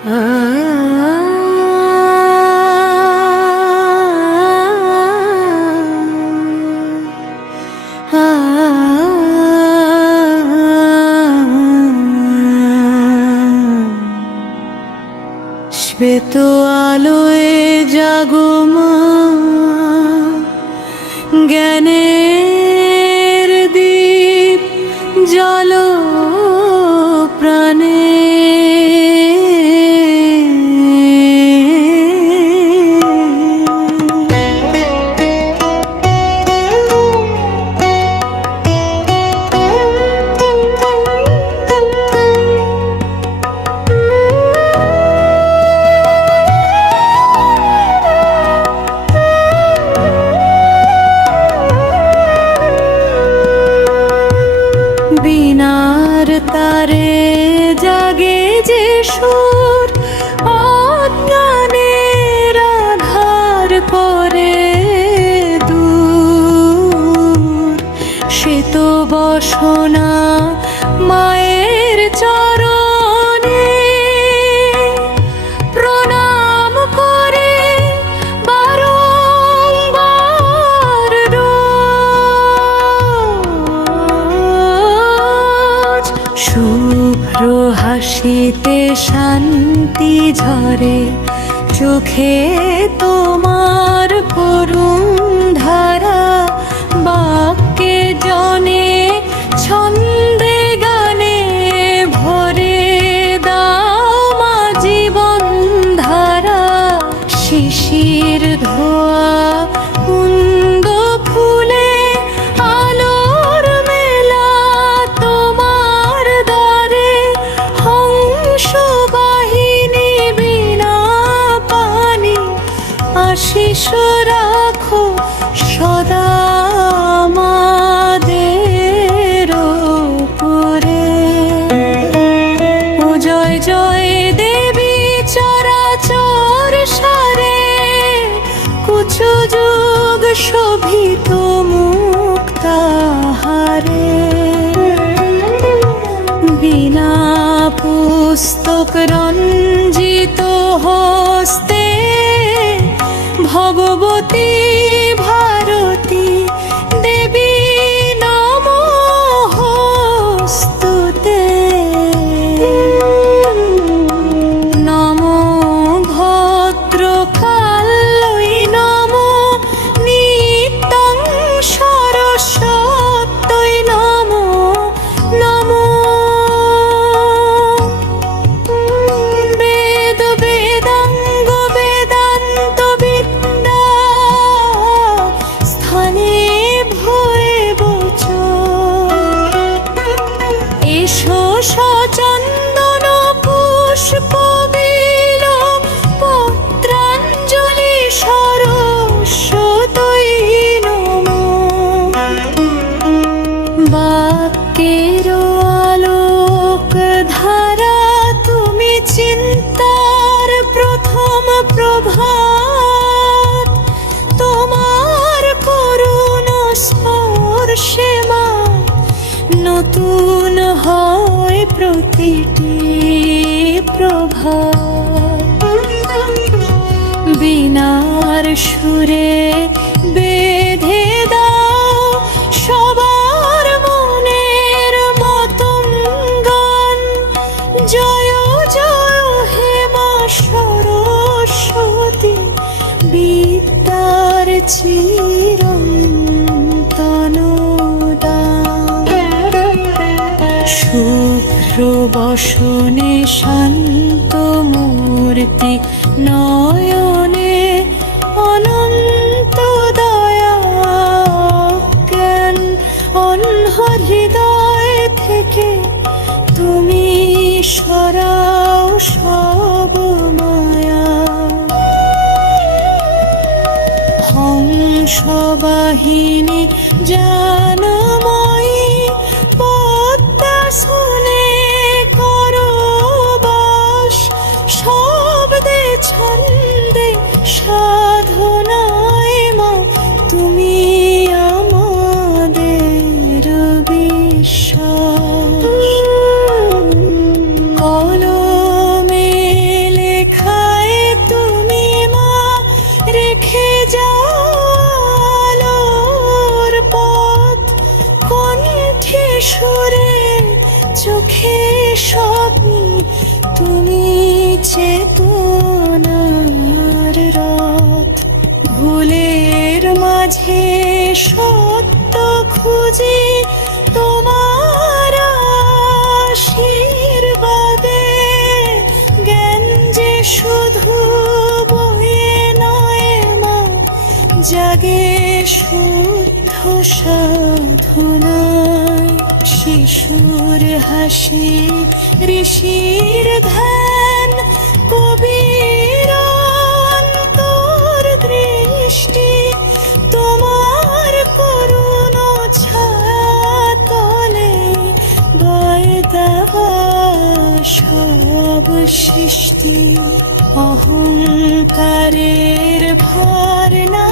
শ্বেত আলোয় জাগো মা, জ্ঞানের দীপ জ্বালো প্রাণে। বীণার তারে জাগে যে সুর, অজ্ঞানের আধার করে দূর। সে তো বসনা মায়ের চরণে প্রণাম করে বারংবার রোজ। শুভ্র হাসিতে শান্তি ঝরে, চোখে তোমার করুণ ধারা। বাক্যে জনে ছন্দে গানে ভরে দাও মা জীবন ধারা। শিশির ধোয়া কুন্দ ফুলে আলোর মেলা তোমার দ্বারে। হংস বাহিনী বিনা পানি আশিস রাখো সদা আমাদের উপরে। ও জয় জয় দেবী চরাচর সারে, কুচু যুগ শোভিত মুক্তাহারে। বিনা পুস্তক রঞ্জিত হস্তে ভগবতী ভারতী দেবী নমস্তুতে। নমো ভদ্রকাল্যৈ নমো নিত্যং সরস্বত্যৈ নমো নমো। বেদ বেদাঙ্গ বেদান্ত বিদ্যা স্থানে ভয়ে বচ। এসো সচন্দন পুষ্প বিল পত্রাঞ্জলি সরস্বতৈ নমো। বাক্যের আলোক ধারা তুমি চিন্তার প্রথম প্রভাত। তোমার করুণ স্পর্শে মা নতুন হয় প্রতিটি প্রভাত। বীণার সুরে বেঁধে দাও সবার মনের মতন গান। জয় জয় হে মা সরস্বতী, বিদ্যার চিরন্তন দান। শুভ্র বসনে শান্ত মূর্তি, নয়নে অনন্ত দয়া। জ্ঞান অনহ হৃদয় থেকে তুমি সরাও সব মায়া। হংস বাহিনী জানময়ী পদ্মাসনে করো বাস। শব্দে ছন্দে সাধনায় মা তুমি আমাদের বিশ্বাস। কলমে প্রার্থনায়, শিশুর হাসি ঋষির ধ্যান, কবির অন্তর্দৃষ্টি, তোমার করুণ ছায়াতলে বয় দেওয়া সব সৃষ্টি। অহংকারের ভার না